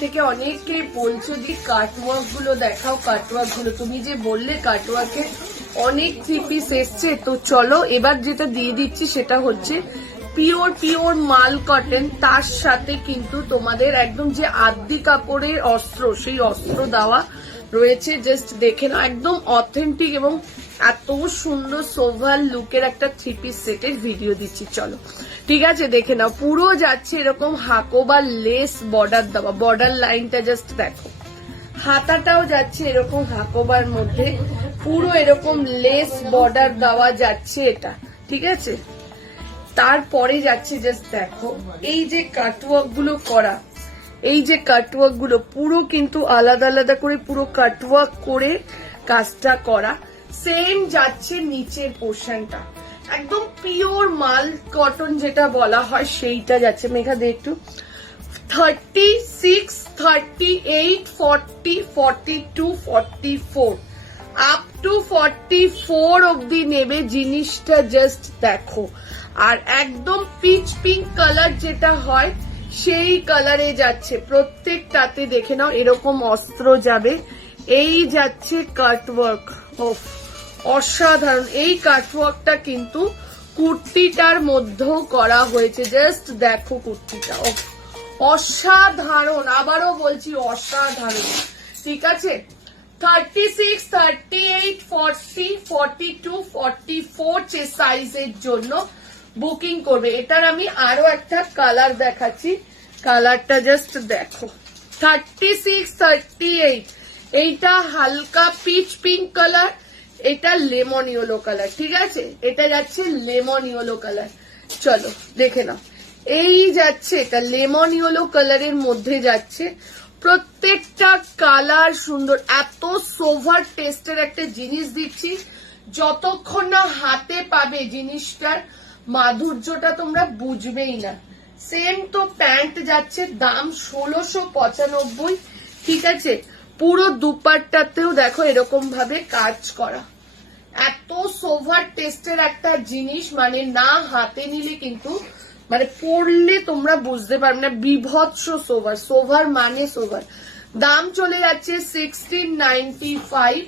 থেকে অনেকে বলছো যে কাটওয়ার্ক গুলো দেখাও, কাটওয়ার্ক গুলো। তুমি যে বললে কাটওয়ার্কে অনেক 3 পিস এসছে, তো চলো এবার যেটা দিয়ে দিচ্ছি সেটা হচ্ছে পিওর মাল কটন, তার সাথে কিন্তু তোমাদের একদম যে আদি কাপড়ের অস্ত্র, সেই অস্ত্র দেওয়া রয়েছে। জাস্ট দেখে নাও, একদম অথেন্টিক এবং এত সুন্দর সোভার লুকের একটা 3 পিস সেটের ভিডিও দিচ্ছি, চলো ঠিক আছে দেখে নাও। পুরো যাচ্ছে এরকম হাকোবা লেস বর্ডার দেওয়া, বর্ডার লাইনটা জাস্ট দেখো। হাতাটাও যাচ্ছে এরকম হাকোবার মধ্যে, পুরো এরকম লেস বর্ডার দেওয়া যাচ্ছে এটা, ঠিক আছে। তারপরে যাচ্ছে জাস্ট দেখো এই যে কাটওয়ার্ক গুলো করা, এই যে কাটওয়ার্ক গুলো পুরো কিন্তু আলাদা আলাদা করে পুরো কাটওয়ার্ক করে কাজটা করা। সেম যাচ্ছে নিচের পোর্শনটা, একদম পিওর মাল কটন যেটা বলা হয় সেইটা যাচ্ছে। মেঘা দে একটু। 36, 38, 40, 42, 44 আপ টু 44 অব্দি নেবে। জিনিসটা জাস্ট দেখো। আর একদম পিচ পিঙ্ক কালার যেটা হয় সেই কালারে যাচ্ছে প্রত্যেকটাতে, দেখে নাও এরকম অস্ত্র যাবে। এই যাচ্ছে কাটওয়ার্ক, অসাধারণ। এই কাটওয়ার্কটা কিন্তু কুর্তিটার মধ্যেও করা হয়েছে, জাস্ট দেখো কুর্তিটা, অসাধারণ। আবারও বলছি অসাধারণ, ঠিক আছে। 36, 38, 40, 42, 44 সাইজের জন্য বুকিং করবে। এটার আমি আরো একটা কালার দেখাচ্ছি, কালারটা জাস্ট দেখো। 36, 38 এইটা হালকা পিচ পিঙ্ক কালার, এটা লেমন ইয়েলো কালার, ঠিক আছে। এটা যাচ্ছে লেমন ইয়েলো কালার, চলো দেখে নাও। এই যাচ্ছে এটা লেমন ইয়েলো কালারের মধ্যে যাচ্ছে, প্রত্যেকটা কালার সুন্দর। এত সোভার টেস্টের একটা জিনিস দিচ্ছি, যতক্ষণ না হাতে পাবে জিনিসটার মাধুর্যটা তোমরা বুঝবেই না। সেম তো প্যান্ট যাচ্ছে, দাম 1695, ঠিক আছে। পুরো দুপাট্টাতেও দেখো এরকম ভাবে কাজ করা, এত সোভার টেস্টের একটা জিনিস, মানে না হাতে নিলে কিন্তু মানে পড়লে তোমরা বুঝতে পারবে না। বিভৎস সোভার, সোভার মানে সোভার। দাম চলে যাচ্ছে 1695,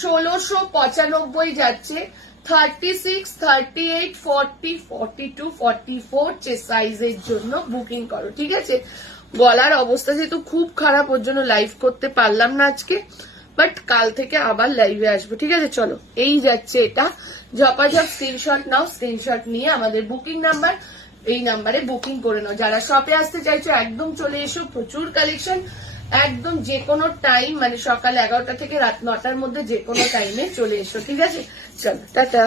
1695 যাচ্ছে। 36, 38, 40, 42, 44 সাইজের জন্য বুকিং করো, ঠিক আছে। গলার অবস্থা যেহেতু খুব খারাপ, ওর জন্য লাইভ করতে পারলাম না আজকে, বাট কাল থেকে আবার লাইভে আসবো, ঠিক আছে। চলো এই যাচ্ছে এটা, ঝপাঝপ স্ক্রিনশট নাও, স্ক্রিনশট নিয়ে আমাদের বুকিং নাম্বার, এই নাম্বারে বুকিং করে নাও। যারা শপে আসতে চাইছো একদম চলে এসো, প্রচুর কালেকশন, একদম যে কোনো টাইম, মানে সকাল 11টা থেকে রাত 9টার মধ্যে যে কোনো টাইমে চলে এসো, ঠিক আছে। চলো টাটা।